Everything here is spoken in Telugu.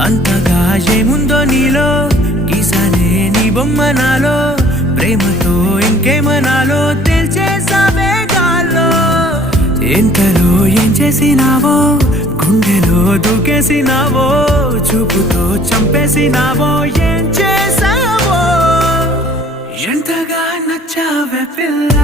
అంతగా ఏముందో నీలో గీసానే నీ బొమ్మ నాలో ప్రేమతో ఇంకేమనాలో తెలిచేసావే గాల్లో ఎంతలో ఏం చేసినావో గుండెలో దూకేసినావో చూపుతో చంపేసినావో ఏం చేసావో ఎంతగా నచ్చావే పిల్ల